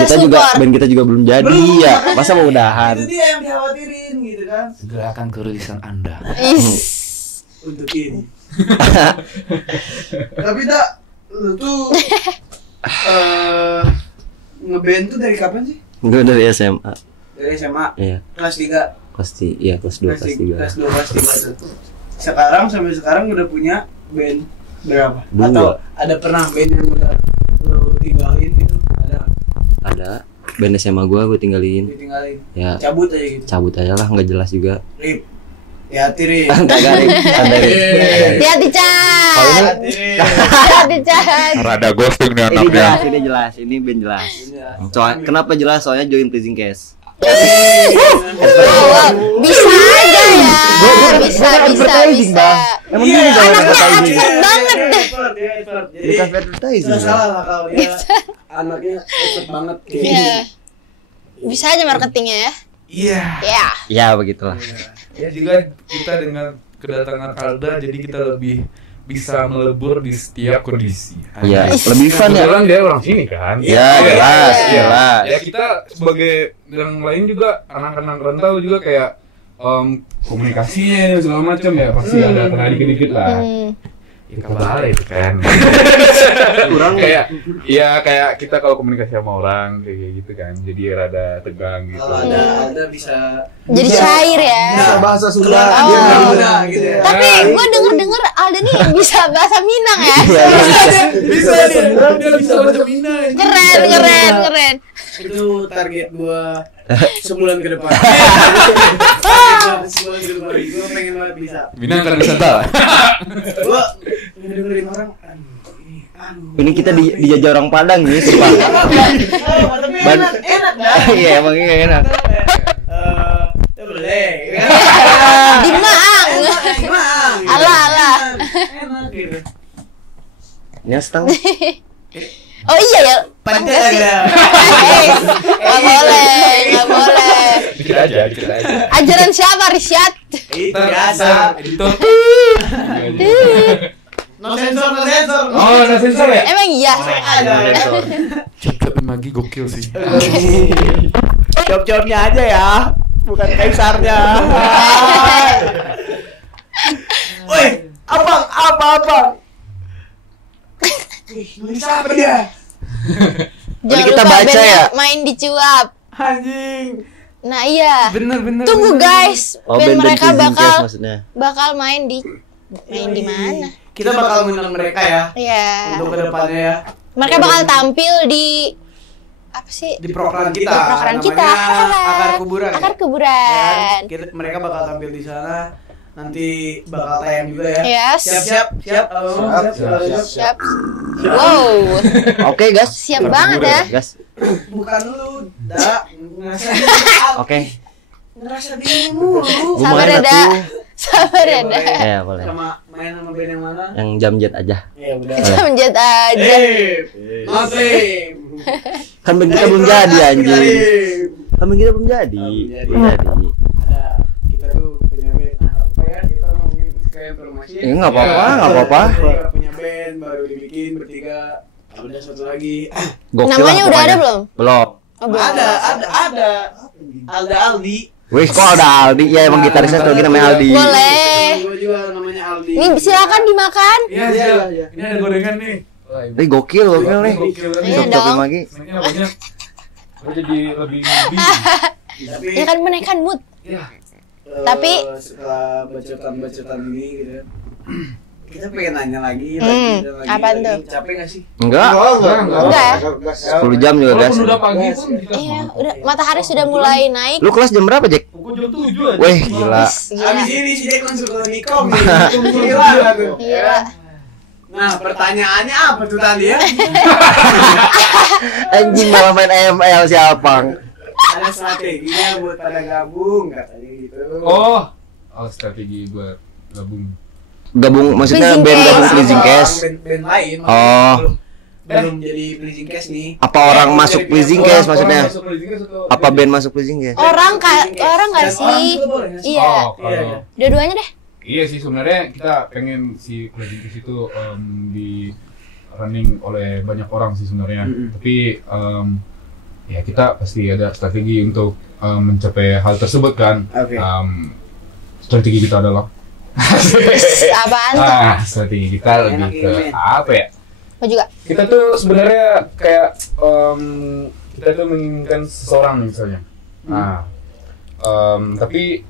kita juga belum jadi ya. Masa mau udahan? itu dia yang dikhawatirin gitu kan. Segera akan kerilisan Anda. Untuk ini. Tapi dak, lu tuh ngeband tuh dari kapan sih? Gue dari SMA. Dari SMA. Iya. Kelas 3. Kelas 2, kelas 3. Kelas 2, kelas 3. Sekarang sampai sekarang udah punya band berapa? 2. Atau ada pernah band yang udah lu tinggalin gitu? Ada. Band SMA gue tinggalin. Ditinggalin. Ya. Cabut aja gitu. Cabut aja lah, nggak jelas juga. Rip. Hati Rip. Kagak Rip. Hati-hati Chan. Hati-hati Chan. Rada ghosting nih anaknya. Ini jelas, ini band jelas. Soalnya kenapa jelas? Soalnya join Pleasing Case. Bisa aja ya. Bisa. Emang Iya, gini kalau anaknya advertising. expert banget deh. Jadi Bukan advertising. nggak salah lah kalau dia anaknya expert banget kayak Iya. Bisa aja marketingnya ya. Iya. Ya. Ya begitulah. Ya juga kita dengan kedatangan Alda jadi kita lebih bisa melebur di setiap kondisi. Iya, lebih fun ya. Kebetulan dia orang sini kan. Ya, jelas, Iya. jelas. Ya kita sebagai yang lain juga anak-anak rantau juga kayak komunikasinya segala macam ya pasti ada kena dikit-dikit lah. Ya kebalik itu kan. Kurang kayak kayak kita kalau komunikasi sama orang kayak gitu kan jadi rada tegang gitu. kalau ada bisa Jadi cair ya. bisa bahasa Sunda Oh. dia nggak muda gitu ya. Tapi gue denger Alda nih bisa bahasa Minang ya. Bisa dia bisa bahasa Minang. Keren. Itu target gua sebulan ke depan. Sebulan ke depan gua pengen banget bisa. Minang kan Nusantara. Gua dengerin orang aduh. Ini kita dijajah orang Padang nih, sumpah. Tapi enak dah. Iya, emang enak. Boleh. Di Maang. Ala. Enak gitu. Nyastang. Oh iya ya. Pancasila. Nggak boleh. Dikit aja. Ajaran siapa Risyad? Itu biasa. Editor. No sensor. Oh, ada sensor ya? Emang iya. Cocok Magi gokil sih. Job-jobnya aja ya, bukan kaisarnya. Woi, abang. Nulis apa dia? Jangan kita lupa baca bandnya ya? main di Cuap. Anjing. Nah iya. Bener. Tunggu guys. Oh, Band band mereka Pleasing Case bakal maksudnya. main di mana? Kita bakal ngundang mereka ya Iya. untuk kedepannya ya. Mereka bakal tampil di apa sih? Di program kita. Di program kita. Namanya Akar Kuburan. Akar Ya. Kuburan. Mereka bakal tampil di sana. Nanti bakal tayang juga ya. Yes. Siap. Siap. Wow. Oke, gas. Siap banget ya. Gas. Bukan lu, dak. Oke. Ngerasa dirimu. Gua Sabar mau ya, enak Dak. tuh. Sabar ya, Dak. Ya, boleh. Sama main sama band yang mana? Yang jam jet aja. Ya udah. Menjat aja. Notrim. Kan band kita belum jadi anjing. Kan band kita belum jadi. Belum jadi. Kita tuh punya band. Apa ya? Kita ngomongin kayak informasi. Ya enggak apa-apa. Kita punya band baru dibikin bertiga. Ada satu lagi. Gokil Namanya lah udah ada pokoknya. belum? Belum. Oh, belum. Ada. Aldi. Wih, kok ada Aldi? Ya emang gitarisnya tuh lagi namanya Aldi. Boleh. Gua juga namanya Aldi. Nih silakan dimakan. Iya. Ini ada gorengan nih. Wih, gokil nih. Iya Coba dong. lagi. Snacknya banyak. Gue jadi lebih Tapi Ya kan menaikkan mood. Tapi setelah bacotan ini gitu ya, kita pengen nanya lagi apaan tuh? Capek gak sih? Enggak. Enggak ya? 10 jam juga gas. Walaupun udah pagi pun kita Iya, udah matahari sudah mulai naik. Lu kelas jam berapa, Jack? pukul jam 7 aja. Wih, gila. Gila. Abis ini si Jack langsung ke Nikom nih. Gila tuh. Gila. Nah pertanyaannya apa tuh tadi ya? Anjing malah main ML siapa? Ada strateginya buat pada gabung katanya gitu. Oh, strategi buat gabung. gabung, maksudnya band gabung Pleasing Cast. Band lain. Oh. Belum jadi Pleasing Cast nih. Apa orang masuk Pleasing Cast maksudnya? Apa band masuk Pleasing Cast? Orang nggak sih? Iya. Dua-duanya deh. Iya sih, sebenarnya kita pengen si Pleasing Cast itu di running oleh banyak orang sih sebenarnya. Tapi ya kita pasti ada strategi untuk mencapai hal tersebut kan. Strategi kita adalah apaan tuh? Strategi kita lebih ke apa ya? Apa juga? Kita tuh sebenarnya kayak kita tuh menginginkan seseorang misalnya. Tapi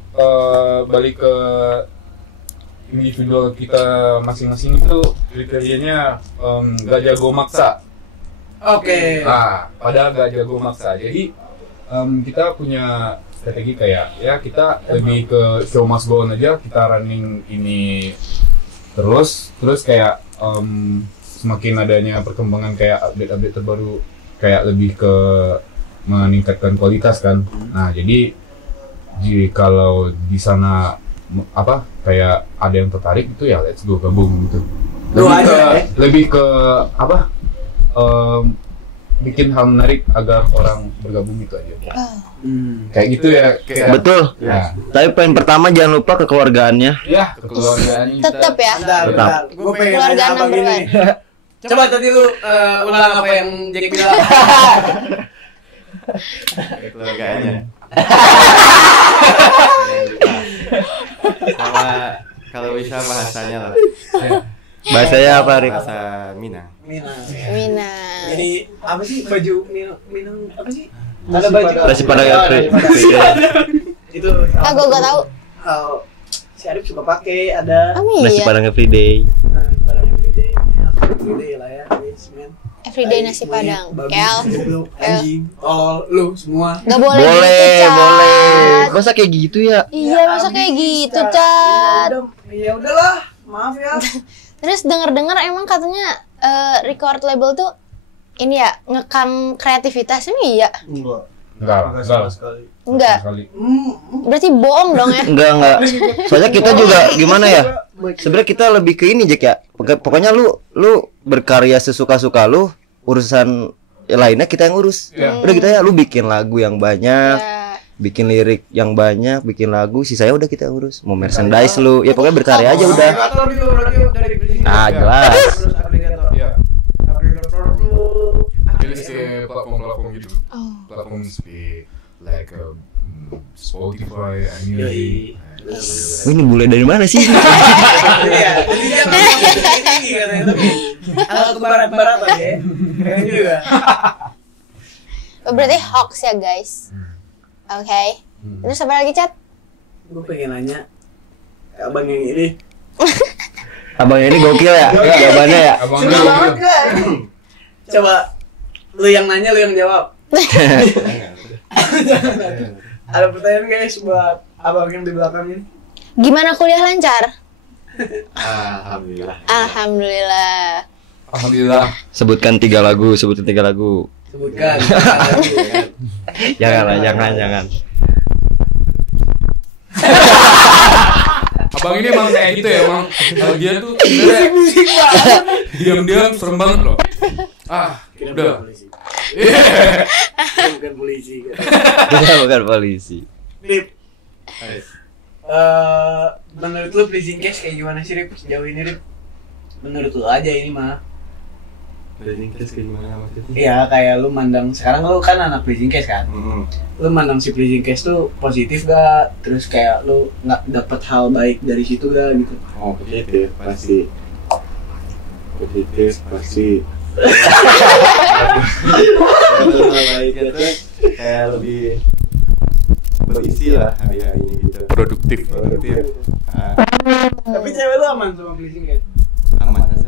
balik ke individual kita masing-masing itu kriterianya gak jago maksa. Oke. Padahal gak jago maksa. Jadi kita punya strategi kayak ya kita lebih ke show must go on aja, kita running ini terus kayak semakin adanya perkembangan kayak update terbaru kayak lebih ke meningkatkan kualitas kan. Nah jadi kalau di sana apa kayak ada yang tertarik itu ya let's go gabung gitu. Lebih ke apa bikin hal menarik agar orang bergabung itu aja. Kayak gitu ya. Betul. Ya. Tapi poin pertama jangan lupa kekeluargaannya. Ya, kekeluargaannya. Tetap ya. Tetap. Gue pengen keluargaan apa gini. Coba tadi lu ulang apa yang Jack bilang. Keluargaannya. Sama kalau bisa bahasanya lah. Bahasanya apa, Rip? Bahasa Minang. Jadi apa sih baju Minang apa sih? Ada baju. Nasi Padang Free. Itu. Gue tahu. Si Arif suka pakai ada. Nasi Padang Everyday. Everyday lah ya, men. Everyday nasi Padang. Kel. Anjing. Oh, lu semua. Gak boleh. Boleh. Masa kayak gitu ya? Iya, masa kayak gitu, Cat. Ya udahlah, maaf ya. Terus dengar emang katanya record label tuh ini ya ngekang kreativitas ini ya? Enggak. Berarti bohong dong ya? Enggak. Soalnya kita juga gimana ya? Sebenarnya kita lebih ke ini Jack ya. Pokoknya lu berkarya sesuka-suka lu, urusan lainnya kita yang urus. Udah gitu ya, lu bikin lagu yang banyak. Bikin lirik yang banyak, bikin lagu, sisanya udah kita urus. Mau merchandise lu, ya pokoknya berkarya aja udah. Nah, jelas. Jadi kayak platform gitu. Platform seperti like Spotify, music. Ini mulai dari mana sih? Iya, jadi dia ini katanya tapi kalau ke barat-barat ya. Keren juga. Berarti hoax ya, guys. Oke. Terus apa lagi, Cat? Gue pengen nanya ke abang yang ini. Abang ini gokil ya jawabannya ya. Sudah banget kan? Coba lu yang nanya, lu yang jawab. Ada pertanyaan guys buat abang yang di belakang ini. Gimana kuliah lancar? Alhamdulillah. Sebutkan 3 lagu. Sebutkan. Jangan. Abang ini emang kayak gitu ya, emang dia tuh diam-diam serem banget loh. Udah. Bukan polisi. Bukan polisi. Rip. Menurut lu Pleasing Cast kayak gimana sih, Rip? Sejauh ini, Rip? Menurut lu aja ini mah. Pleasing Cast kayak gimana maksudnya? Iya, kayak lu mandang, sekarang lu kan anak Pleasing Cast kan? Lu mandang si Pleasing Cast tuh positif gak? Terus kayak lu gak dapet hal baik dari situ gak gitu? Oh, positif pasti. Baiknya tuh kayak lebih berisi lah hari-hari gitu. Produktif. Tapi cewek lu aman sama Pleasing Cast? Aman aja.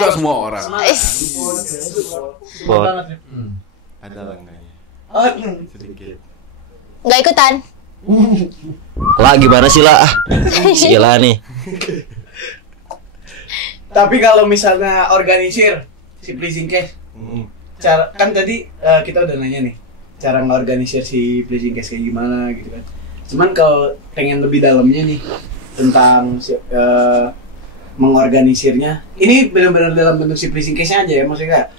Juga semua orang. Support banget ya. Ada lah enggaknya. Sedikit. Nggak ikutan. Lah gimana sih lah? Sila nih. Tapi kalau misalnya organisir si Pleasing Cast, cara kan tadi kita udah nanya nih cara ngorganisir si Pleasing Cast kayak gimana gitu kan. Cuman kalau pengen lebih dalamnya nih, tentang mengorganisirnya. Ini benar-benar dalam bentuk si pleasing case-nya aja ya, maksudnya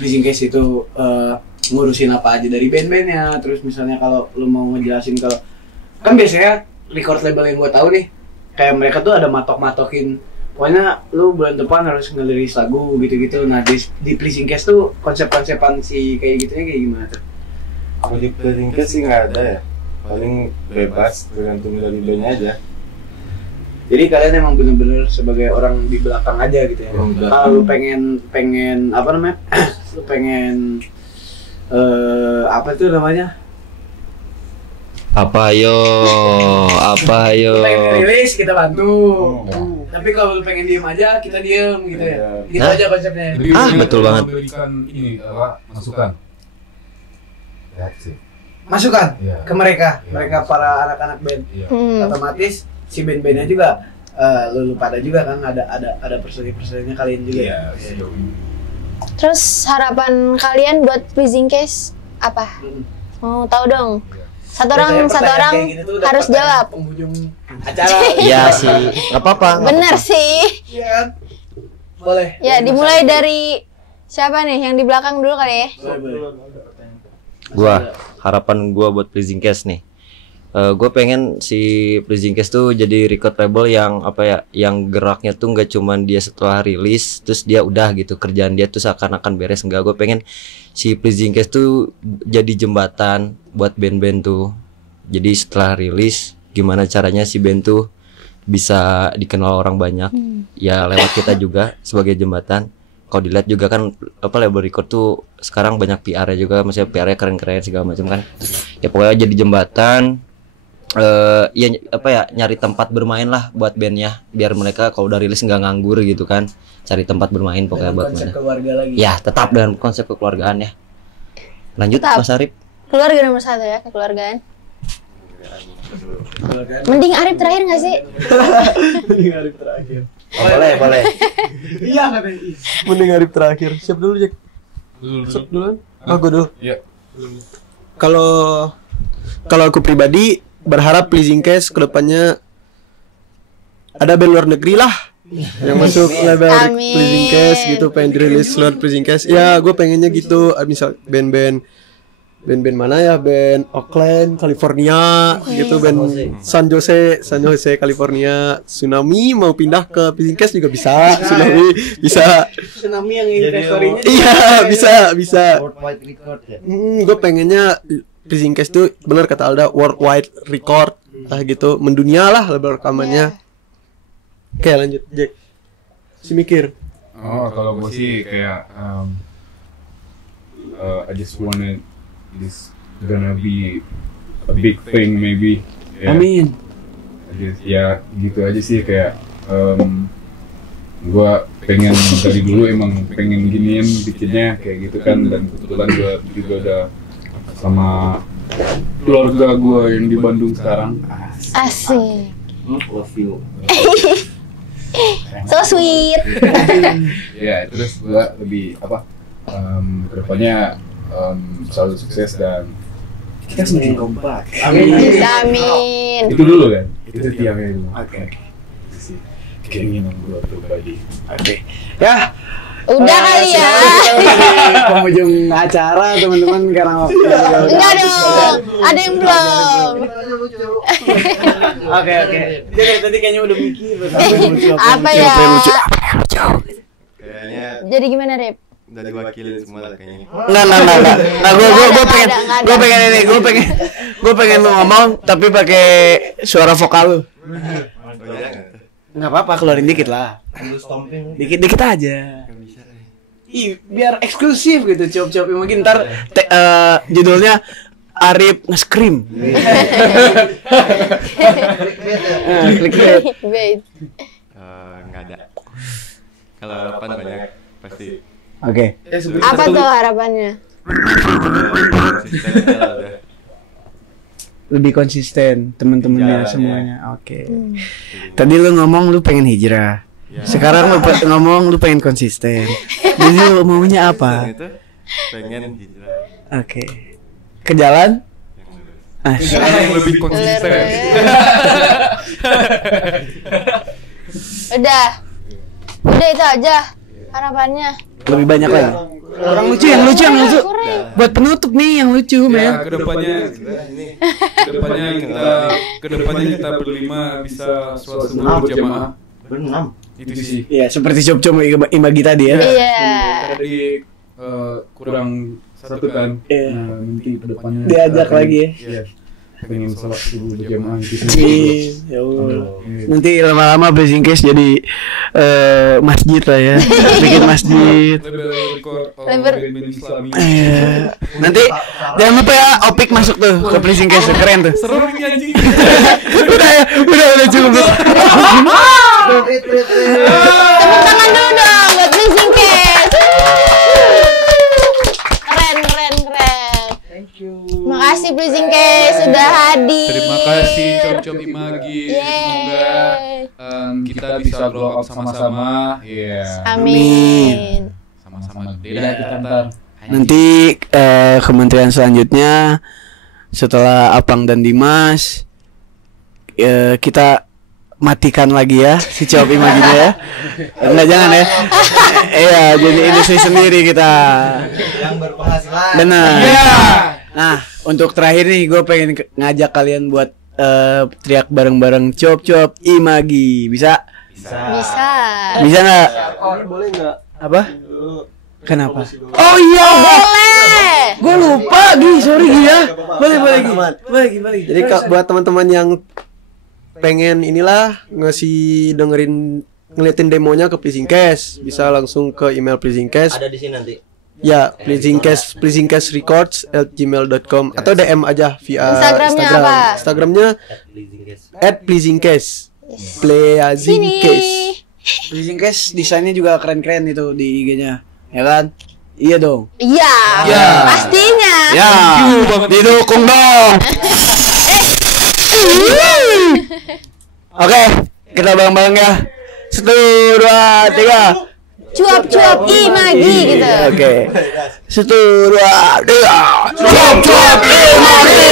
pleasing case itu ngurusin apa aja dari band-bandnya. Terus misalnya kalau lu mau ngejelasin kalau kan biasanya record label yang gue tahu nih kayak mereka tuh ada matok-matokin pokoknya lu bulan depan harus ngeliris lagu gitu-gitu. Nah di pleasing case tuh konsep-konsepan si kayak gitunya kayak gimana tuh? Kalau di pleasing case sih nggak ada ya, paling bebas tergantung dari bandnya aja. Jadi kalian emang bener-bener sebagai orang di belakang aja gitu ya. Kalau lu pengen apa namanya? Lu pengen apa tuh namanya? Apa ayo? Lu pengen rilis kita bantu. Tapi kalau lu pengen diem aja kita diem gitu ya. Gitu aja konsepnya. Betul banget. Memberikan ini masukan. Masukan ke mereka para anak-anak band. Otomatis si band-bandnya juga lu pada juga kan ada personil-personilnya kalian juga. Terus harapan kalian buat pleasing case apa? Mau tahu dong. Satu orang gitu harus jawab. Penghujung acara. Iya sih, nggak apa-apa. Bener sih. Iya. Boleh. Ya dimulai dari siapa nih yang di belakang dulu kali ya? Gua harapan gua buat pleasing case nih. Gue pengen si pleasing case tuh jadi record label yang apa ya, yang geraknya tuh nggak cuman dia setelah rilis terus dia udah gitu kerjaan dia tuh seakan-akan beres. Enggak, gue pengen si pleasing case tuh jadi jembatan buat band-band tuh. Jadi setelah rilis gimana caranya si band tuh bisa dikenal orang banyak, ya lewat kita juga sebagai jembatan. Kalau dilihat juga kan apa label record tuh sekarang banyak PR-nya juga, maksudnya PR-nya keren-keren segala macam kan. Ya pokoknya jadi jembatan. Ya apa ya, nyari tempat bermain lah buat bandnya biar mereka kalau udah rilis nggak nganggur gitu kan, cari tempat bermain pokoknya buat konsep mana. Keluarga lagi. Ya tetap dengan konsep kekeluargaan ya. Lanjut Tetap. Mas Arif. Keluarga nomor 1 ya, kekeluargaan. Mending Arif terakhir nggak sih? Mending Arif terakhir. Boleh. Iya katanya. Mending Arif terakhir. Siap dulu Jack. Siap duluan. Gue dulu. Iya. Kalau aku pribadi berharap pleasing case kedepannya ada band luar negeri lah yang masuk label pleasing case gitu, pengen dirilis luar pleasing case. Ya gue pengennya gitu, misal band mana ya, band Oakland, California gitu, band San Jose, California. Tsunami mau pindah ke pleasing case juga bisa. Tsunami bisa. Tsunami yang investornya. Iya bisa. Worldwide record ya. Gue pengennya pleasing case tuh benar kata Alda, worldwide record lah gitu, mendunia lah label rekamannya. Oke lanjut Jack. Si mikir. Kalau gue sih kayak I just wanna this gonna be a big thing maybe. Yeah. Amin. Ya gitu aja sih kayak gue pengen dari dulu emang pengen giniin bikinnya kayak gitu kan, dan kebetulan gue juga udah sama keluarga gue yang di Bandung sekarang. Asik. Love you. So sweet. Ya terus gue lebih apa kedepannya selalu sukses dan Kita semakin kompak. Amin. itu dulu kan, itu tiangnya dulu. Oke. Itu sih keinginan gue pribadi. Oke. Ya. Udah kali ya. Penghujung acara teman-teman karena waktu. Enggak dong. Ada yang belum. Oke. Jadi tadi kayaknya udah mikir. Apa ya? Kayaknya Jadi gimana, Rip? udah diwakilin semua lah kayaknya. Nah, gue pengen lu ngomong tapi pakai suara vokal lu. Nggak apa-apa, keluarin dikit lah. Dikit aja. Biar eksklusif gitu, cop-cop mungkin ntar judulnya Arif nge-scream. Wait. Nggak ada. Kalau harapan banyak pasti. Oke. Apa tuh harapannya? Konsisten lah udah. Lebih konsisten teman-temannya Jalannya. semuanya. Oke. Tadi lu ngomong lu pengen hijrah. Ya. Sekarang lu ngomong lu pengen konsisten. Jadi lu maunya apa? Itu pengen hijrah Oke. Ke jalan? yang lurus. Negara yang lebih konsisten. Udah itu aja harapannya. Lebih banyak lagi. Orang lucu yang lucu. Buat penutup nih yang lucu, ya, kedepannya kita berlima bisa sholat subuh berjamaah. Berenam. Itu sih. Iya, seperti Cop Imagi tadi ya. Iya. Tadi kurang satu kan. Nah, nanti kedepannya diajak lagi ya. Iya. Pengen sholat subuh berjamaah itu sih. Ya Allah. Nanti lama-lama Blazing Case jadi masjid lah ya. Bikin masjid. Label Islami. Nanti jangan lupa ya Opik masuk tuh ke Blazing Case, keren tuh. Seru nih anjing. udah cukup. Tepuk tangan dulu dong buat Blazing Case. Keren. Thank you. Makasih Blazing Case sudah hadir. Terima kasih Cop Imagi. Semoga kita bisa grow up sama-sama. Iya. Amin. Sama-sama gede dah kita ntar. Nanti kementerian selanjutnya setelah Apang dan Dimas kita matikan lagi ya si Cop Imaginya ya. Enggak, jangan ya. Iya, jadi industri sendiri kita. Yang berpenghasilan. Benar. Nah, untuk terakhir nih gue pengen ngajak kalian buat teriak bareng-bareng Cop Imagi. Bisa nggak? Boleh nggak? Apa? Kenapa? Oh iya. Boleh. Gue lupa, sorry ya. Boleh. Jadi buat teman-teman yang pengen ngeliatin demonya ke Pleasing Case, bisa langsung ke email Pleasing Case. Ada di sini nanti. Ya, pleasingcaserecords@gmail.com atau DM aja via Instagramnya apa? Instagramnya @pleasingcase. Pleasing Case. Blazing Case desainnya juga keren-keren itu di IG-nya. Ya kan? Iya dong. Iya. Pastinya. Ya. Didukung dong. Oke, kita bareng-bareng ya. 1, 2, 3. Cuap Imagi gitu. Oke. 1, 2, 3. Cuap Imagi.